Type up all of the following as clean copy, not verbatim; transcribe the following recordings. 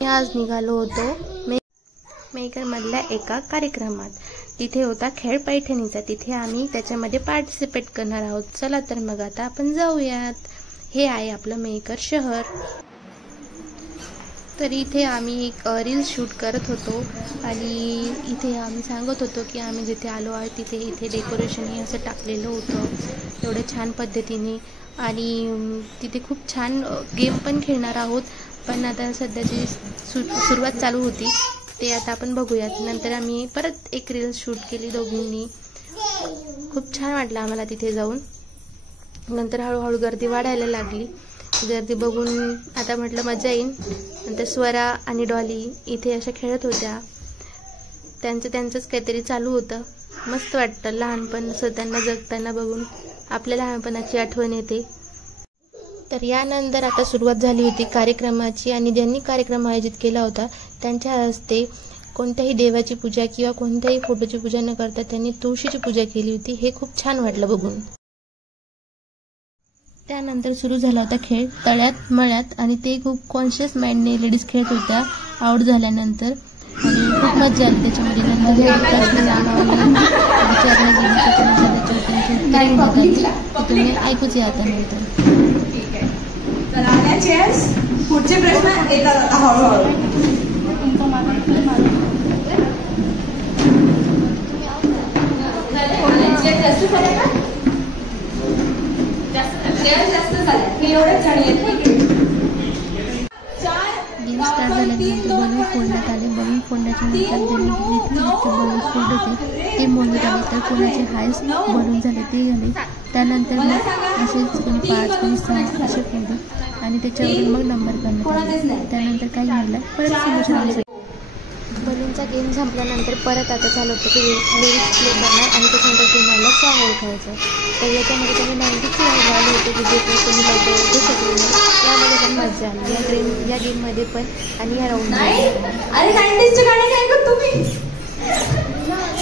आज निघालो होतो मेकर मधल्या एका कार्यक्रमात। तिथे होता खेळ पैठणीचा। तिथे आम्ही त्याच्यामध्ये पार्टिसिपेट करणार आहोत। चला तर मग आता आपण जाऊयात। हे आहे आपलं मेकर शहर। तर इथे आम्ही एक रील शूट करत होतो आणि इथे आम्ही सांगत होतो की आम्ही जिथे आलो आहे तिथे इथे डेकोरेशन हे असं टाकलेलं होतं एवढं छान पद्धतीने। आणि तिथे खूप छान गेम पण खेळणार आहोत। पण आता सध्याची सुरुवात चालू होती ते आता आपण बघूयात। नंतर आम्ही परत एक रील शूट केली दोघींनी। खूप छान वाटलं आम्हाला तिथे जाऊन। नंतर हळूहळू गर्दी वाढायला लागली। गर्दी बघून आता म्हटलं मजा येईल। नंतर स्वरा आणि डॉली इथे अशा खेळत होत्या। त्यांचंच काहीतरी चालू होतं। मस्त वाटतं लहानपण असं त्यांना जगताना बघून आपल्या लहानपणाची आठवण येते। तर यानंतर आता सुरुवात झाली होती कार्यक्रमाची आणि ज्यांनी कार्यक्रम आयोजित केला होता त्यांच्या हस्ते कोणत्याही देवाची पूजा किंवा कोणत्याही फोटोची पूजा न करता त्यांनी तुळशीची पूजा केली होती। हे खूप छान वाटलं बघून। त्यानंतर सुरू झाला होता खेळ तळ्यात मळ्यात आणि ते खूप कॉन्शियस माइंडने लेडीज खेळत होत्या आउट झाल्यानंतर आणि खूप मजा आली त्याच्यामध्ये। तुम्ही ऐकूच या आता नंतर। पुढचे प्रश्न येतात आता हळूहळू। गेम स्टार्ट झाल्यानंतर बलून फोडण्यात आले। बलून फोडण्याच्या नंतर बलून फोडले ते मोजत आले तर कोणाचे हायस्ट बलून झाले ते झाले। त्यानंतर मग असेच कोणी 5 कोणी 6 असे फोडले आणि त्याच्यावरून मग नंबर करण्यात आले। त्यानंतर काही झालं परत समोर बलूनचा गेम संपल्यानंतर परत आता झालं होतं की लिरिक्स प्ले करणार आणि त्याच्यानंतर तुम्हाला सॉन्ग ओळखायचं। तर याच्यामध्ये तुम्ही 90चे गायले होते की जे तुम्ही लवकर ओळखू शकले नाही। यामध्ये पण मजा आली या गेममध्ये पण आणि या राऊंडमध्ये। अरे 90चे गाणे काय ऐकत तुम्ही?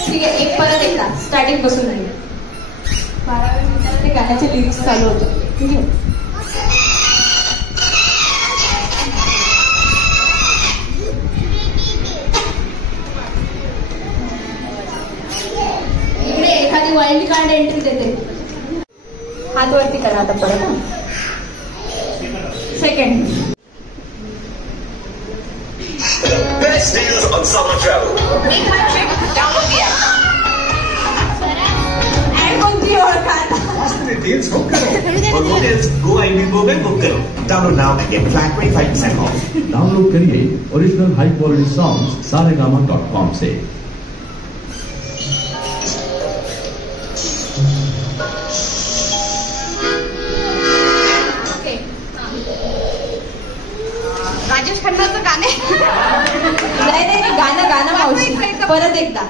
ठीक आहे एक परत एकदा स्टार्टिंग पासून नाही। 12व्या मिनिटाला ते गाण्याचे लिरिक्स चालू होतं। ठीक आहे वाइल्ड कार्ड एंट्री देते। हात वरती करा आता परत। Second Best deals on summer travel. and कोणती ओळखा Last minute deals book करो। For hotels, Go Ibiza में book करो। Download now and get flat 25% off. Download करिए ओरिजिनल हाई क्वालिटी सॉन्ग्स saregama.com से। राजेश खन्नाचं गाणे नाही गाणं मावशी परत एकदा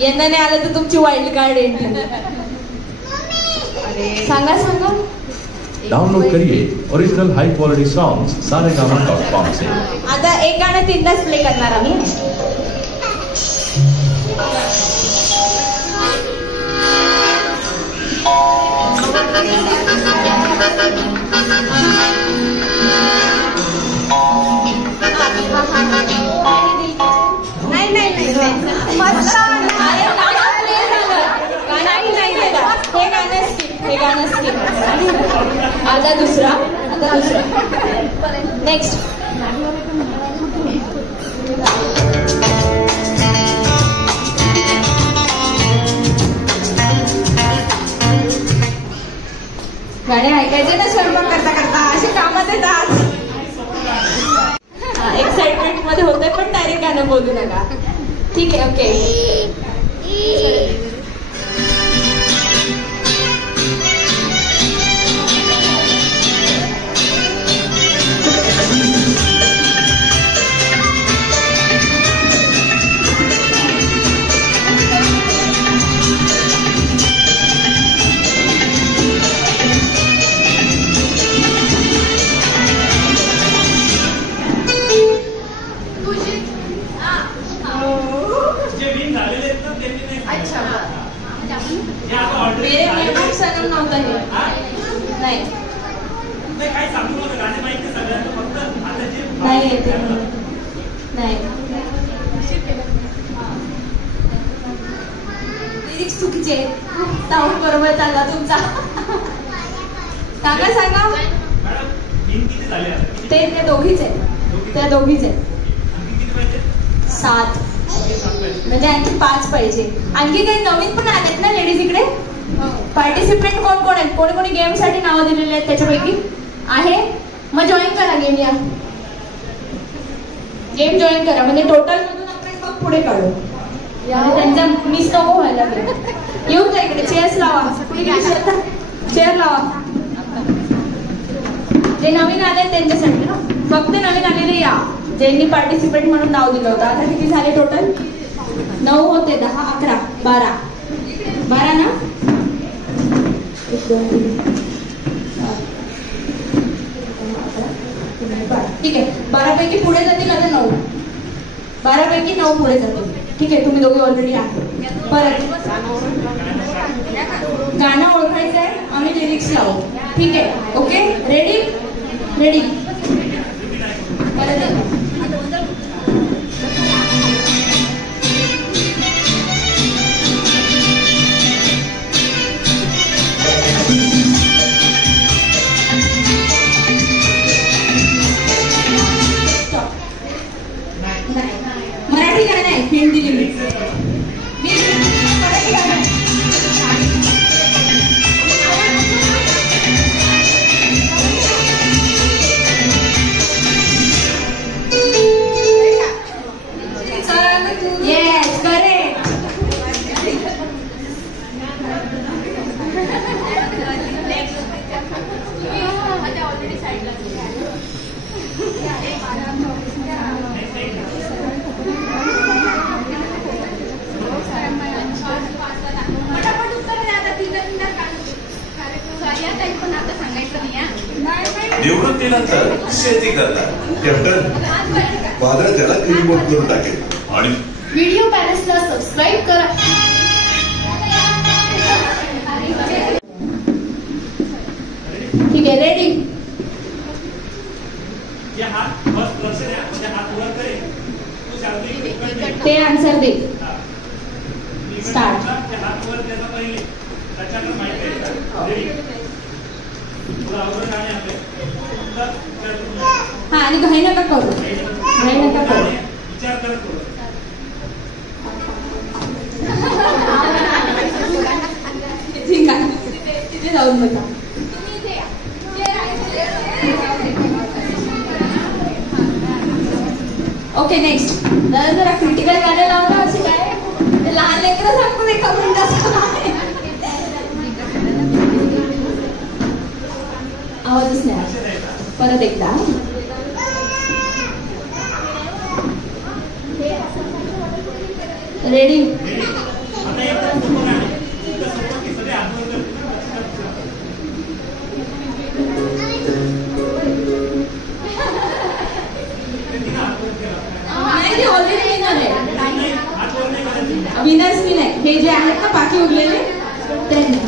यांना नाही आलं तर तुमची वाइल्ड कार्ड एंट्री। सांगा डाउनलोड करिए ओरिजिनल हाई क्वालिटी सॉन्ग्स saregama.com से। आता एक गाणं 3दाच प्ले करणार आम्ही। हे गाणं स्किप। आता दुसरा नेक्स्ट। गाणे ऐकायचे ना स्वयंपाक करता असे कामात येतात। एक्साइटमेंट मध्ये होते पण डायरेक्ट गाणं बोलू नका। ठीक आहे ओके। जे विन झालेले मेरे महबूब सनम नव्हतं हे. नाही नाही येते नाही. लिरिक्स चुकीचे आहेत. साऊंड बरोबर चालला तुमचा. सांगा सांगा. ते दोघीच आहेत. त्या दोघीच आहेत. 7 म्हणजे आणखी 5 पाहिजे. आणखी काही नवीन पण आलेत ना लेडीज इकडे. पार्टिसिपेंट कोण कोण आहेत? कोणी कोणी गेम साठी नावं दिलेली आहेत त्याच्यापैकी आहे? मग जॉईन करा गेम. या गेम जॉईन करा. म्हणजे टोटल मधून आपण मग पुढे काढू. त्यांचा मिस नको व्हायला गेम. येऊन जा इकडे. चेअर्स लावा. कुठे चेअर लावा. जे नवीन आले त्यांच्यासाठी ना. फक्त नवीन आलेले या ज्यांनी पार्टिसिपेंट म्हणून नाव दिलं होतं. आता किती झाले टोटल? 9 होते. 10 11 12 12 ना. 1 2 3 ठीक आहे. 12 पैकी पुढे जातील. आता 9. 12 पैकी 9 पुढे जातील. ठीक आहे. तुम्ही दोघे ऑलरेडी आहात. परत गाणं ओळखायचं आहे. आम्ही लिरिक्स लावू. ठीक आहे. ओके. Ready ready. परत मराठी गाणं आहे. हिंदी लिरिक्स. मराठी गाणं आहे. Yes, correct. निवृत्तीनंतर शेती करतात. कॅप्टन वादळ त्याला क्लीन करून टाकेल. आणि व्हिडिओ पॅलेसला सबस्क्राईब करा. ठीक आहे. रेडी. ते आन्सर दे. स्टार्ट. हा आणि घाई नका करू. घाई नका करू. ठीक आहे. तिथे जाऊन बघा. Okay next. जरा क्रिटिकल गाणं लावलं असे काय. ते लहान लेकरं सांगून एका मिनिटात आवाजच नाही. परत एकदा. रेडी. ऑलरेडी विनर आहे. विनर्स मी नाही. हे जे आहेत ना बाकी उरलेले त्यांनी.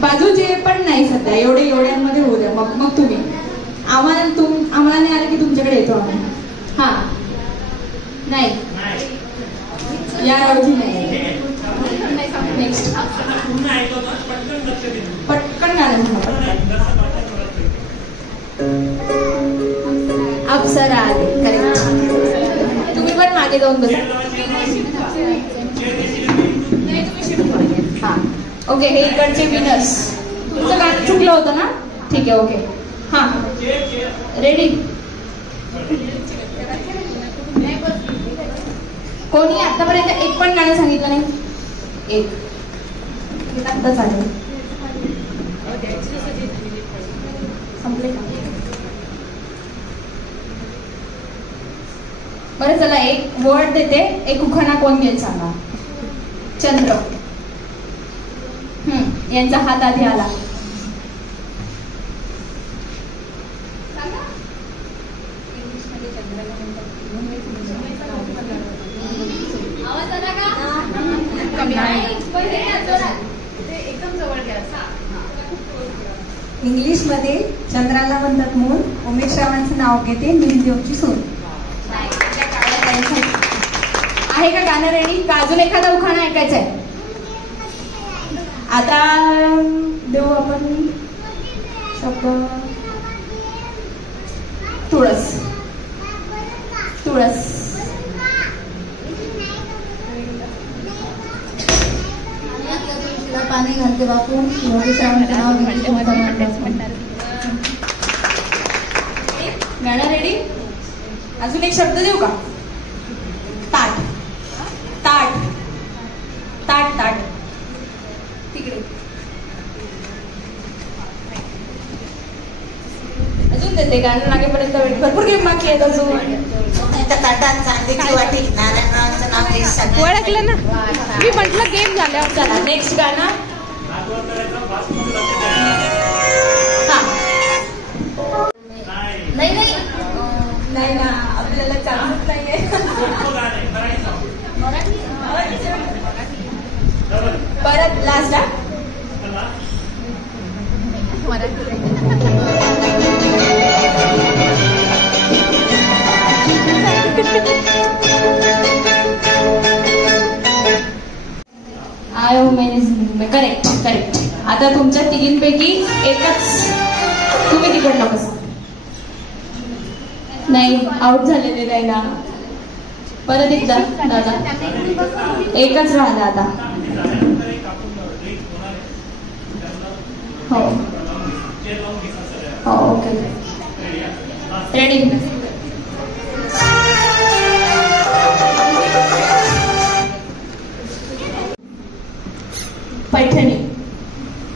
बाजूचे पण नाही सध्या. एवढ्यांमध्ये होऊ द्या. मग तुम्ही आम्हाला नाही आलं की तुमच्याकडे येतो आम्ही. हा नाही या रोजी नाही. नेक्स्ट. पटकन गाणं म्हणा. अप्सरा आले. करेक्ट. तुम्ही पण मागे जाऊन बसा. हा ओके. हे इकडचे विनर्स. तुमचं गाणं चुकलं होतं ना. ठीक आहे. ओके. हा रेडी. कोणी आतापर्यंत एक पण गाणं सांगितलं नाही. एक आता चालेल. संपले का? बरं चला. एक वर्ड देते. एक उखाणा कोण घेईल सांगा. चंद्र. यांचा हात आधी आला. इंग्लिशमध्ये चंद्राला म्हणतात मून. उमेश रावांचं नाव घेते निमदेवची सून. आहे का गाणं रेडी? का अजून एखादा उखाणा ऐकायचा आहे? आता देऊ आपण शब्द. तुळस. तुळस. पाणी घालते बापून गाणं रेडी? अजून एक शब्द देऊ का? ताट. ताट. ताट. ताट. तिकडे अजून देते. गाणं लागेपर्यंत वेट. भरपूर गेम बाकी आहेत अजून. ताटात चांदीची वाटी नारायणरावांचं नाव ओळखलं ना मी म्हटलं गेम झाल्यावर. चला नेक्स्ट गाणं. हा नाही नाही नाही ना आपल्याला चालत नाहीये. परत लास्ट. Correct correct. आता तुमच्या तिघींपैकी एकच तुम्ही तिकडनं बसा. नाही आउट झालेले नाही ना. परत एकदा दादा. एकच राहिला आता. हो हो ओके रेडी. पैठणी.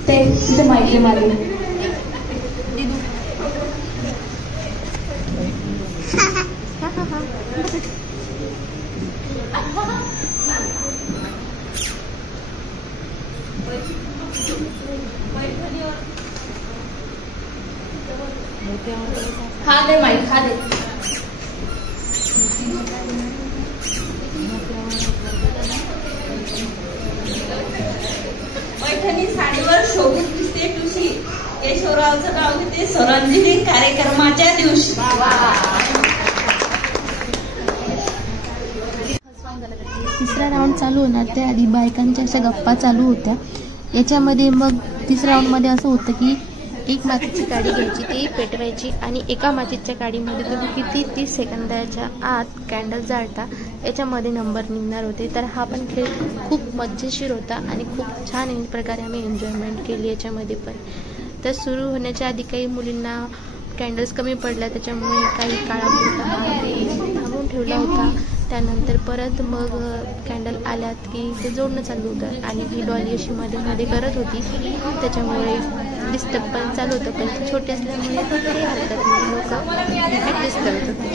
ते तिथे माहिती मारली. हा दे माईक. हा दे. पैठणी साडीवर शोभून दिसते टुशी. केशवरावचं नाव घेते स्वरांजली कार्यक्रमाच्या दिवशी. तिसरा राऊंड चालू होणार त्याआधी बायकांच्या अशा गप्पा चालू होत्या. याच्यामध्ये मग तिसऱ्या राऊंडमध्ये असं होतं की एक मातीची काडी घ्यायची, ती पेटवायची आणि एका मातीच्या काडीमध्ये तुम्ही किती 30 सेकंदाच्या आत कॅन्डल जाळता याच्यामध्ये नंबर निघणार होते. तर हा पण खेळ खूप मजेशीर होता आणि खूप छान प्रकारे आम्ही एन्जॉयमेंट केली याच्यामध्ये पण. तर सुरू होण्याच्या आधी काही मुलींना कॅन्डल्स कमी पडल्या त्याच्यामुळे काही काळापुरता थांबवून ठेवला होता. त्यानंतर परत मग कॅन्डल आल्यात की ते जोडणं चालू होतं आणि ही डॉली अशी मध्ये मध्ये करत होती त्याच्यामुळे डिस्टर्ब पण चालू होतं. पण ती छोटी असल्यामुळे काही हरकत नाही, लोक प्रॅक्टिस करत होते.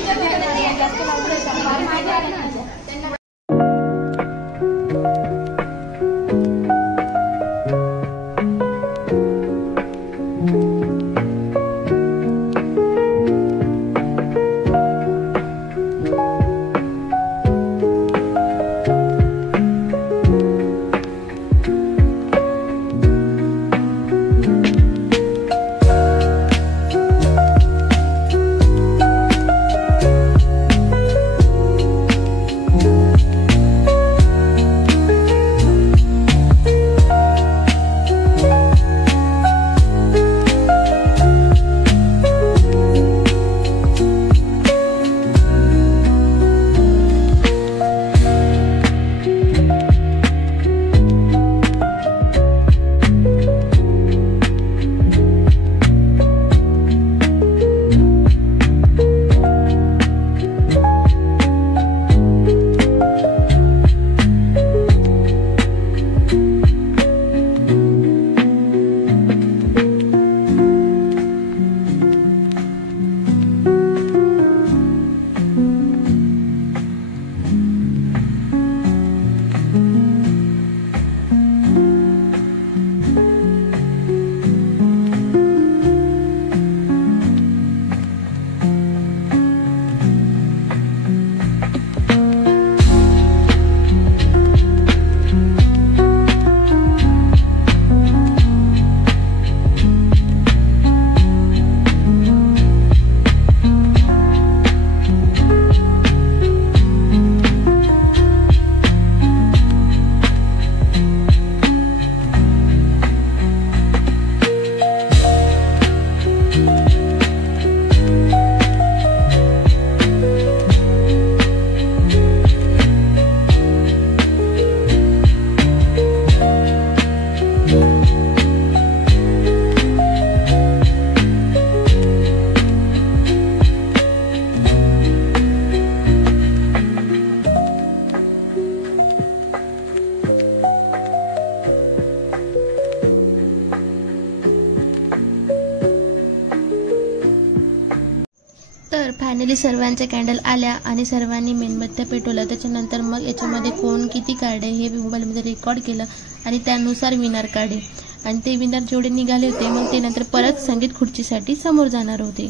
फायनली सर्वांच्या कॅन्डल आल्या आणि सर्वांनी मेणबत्त्या पेटवल्या. त्याच्यानंतर मग याच्यामध्ये कोण किती काढे हे मोबाईलमध्ये रेकॉर्ड केलं आणि त्यानुसार विनर काढे. आणि ते विनर जेवढे निघाले होते मग ते नंतर परत संगीत खुर्चीसाठी समोर जाणार होते.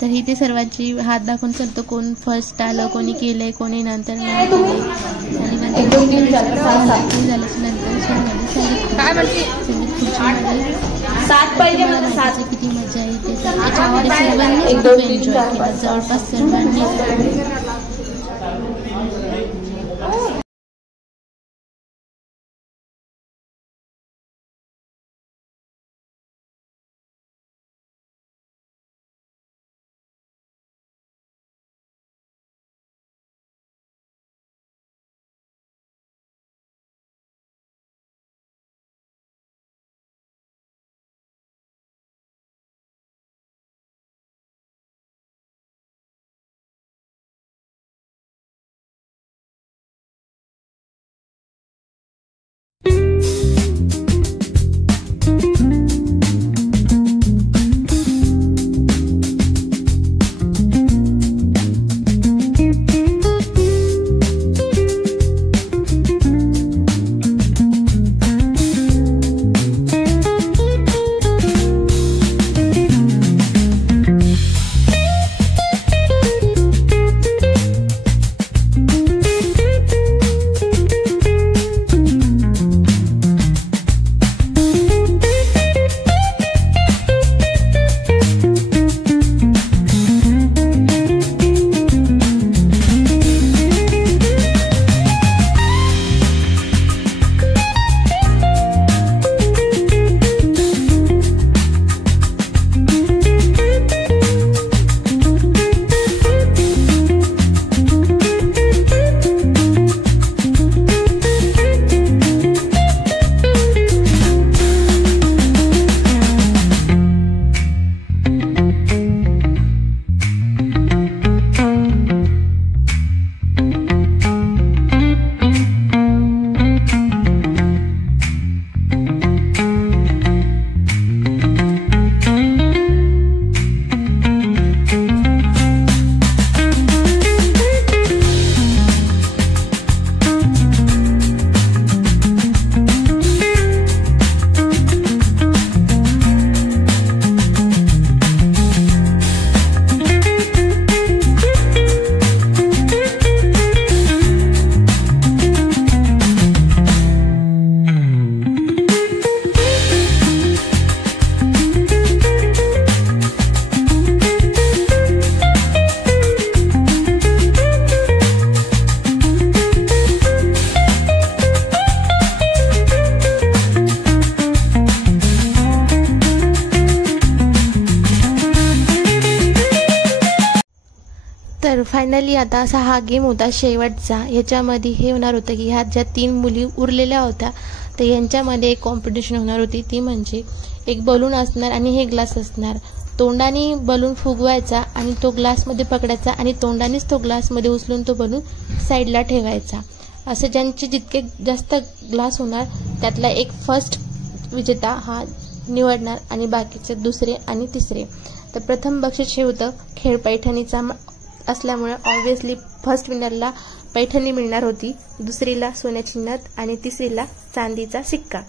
तर इथे सर्वांची हात दाखवून चालतो कोण फर्स्ट आलं, कोणी केलंय, कोणी नंतर नाही केले. आणि नंतर संगीत खुर्चीमध्ये किती मजा येते. त्याच्यामध्ये सर्वांनी खूप एन्जॉय केलं, जवळपास सर्वांनी. तर फायनली आता असा हा गेम होता शेवटचा. ह्याच्यामध्ये हे होणार होतं की ह्यात ज्या 3 मुली उरलेल्या होत्या तर यांच्यामध्ये एक कॉम्पिटिशन होणार होती. ती म्हणजे एक बलून असणार आणि हे ग्लास असणार. तोंडाने बलून फुगवायचा आणि तो ग्लासमध्ये पकडायचा आणि तोंडानेच तो ग्लासमध्ये उचलून तो बलून साईडला ठेवायचा. असं ज्यांचे जितके जास्त ग्लास होणार त्यातला एक फर्स्ट विजेता हा निवडणार आणि बाकीचे दुसरे आणि तिसरे. तर प्रथम बक्षीस हे होतं खेळ पैठणीचा असल्यामुळे ऑब्व्हियसली फर्स्ट विनरला पैठणी मिळणार होती, दुसरीला सोन्याची नथ आणि तिसरीला चांदीचा सिक्का.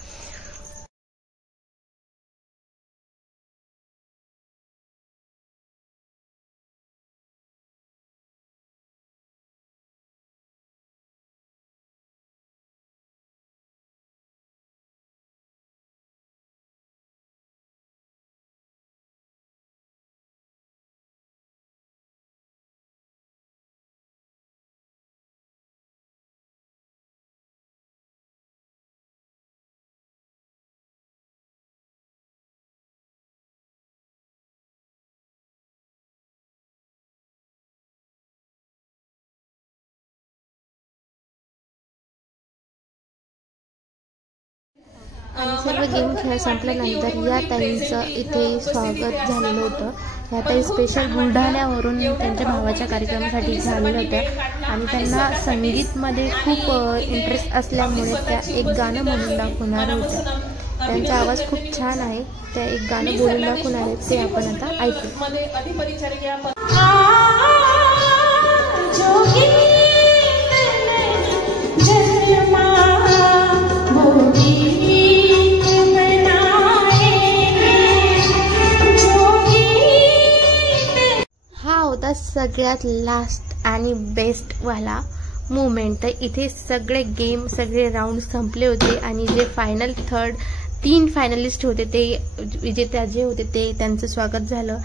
आणि सर्व गेम खेळ संपल्यानंतर या ताईंचं इथे स्वागत झालेलं होतं. ह्या ताई स्पेशल बुलढाण्यावरून त्यांच्या भावाच्या कार्यक्रमासाठी इथे आलेल्या होत्या आणि त्यांना संगीतमध्ये खूप इंटरेस्ट असल्यामुळे त्या एक गाणं म्हणून दाखवणार होत्या. त्यांचा आवाज खूप छान आहे. त्या एक गाणं बोलून दाखवणार आहेत ते आपण आता ऐकू. सगळ्यात लास्ट आणि बेस्टवाला मुवमेंट, तर इथे सगळे गेम सगळे राऊंड संपले होते आणि जे फायनल 3 फायनलिस्ट होते ते विजेत्या जे होते ते त्यांचं स्वागत झालं.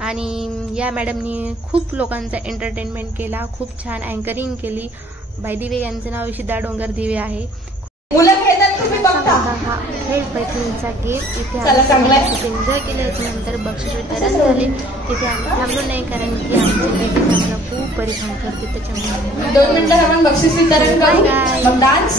आणि या मॅडमनी खूप लोकांचा एंटरटेनमेंट केला, खूप छान अँकरिंग केली. बाय द वे यांचं नाव इशिता डोंगर दिवे आहे. मुलं खेळतात तुम्ही बघता. हा खेळ पैठणीचा गेम इथे एन्जॉय केल्यानंतर बक्षीस वितरण झाले. तिथे आम्ही थांबलो नाही कारण की आमची बेबी आम्हाला खूप परेशान करते, त्याच्यामुळे 2 मिनिटं आपण बक्षीस वितरण करू. डान्स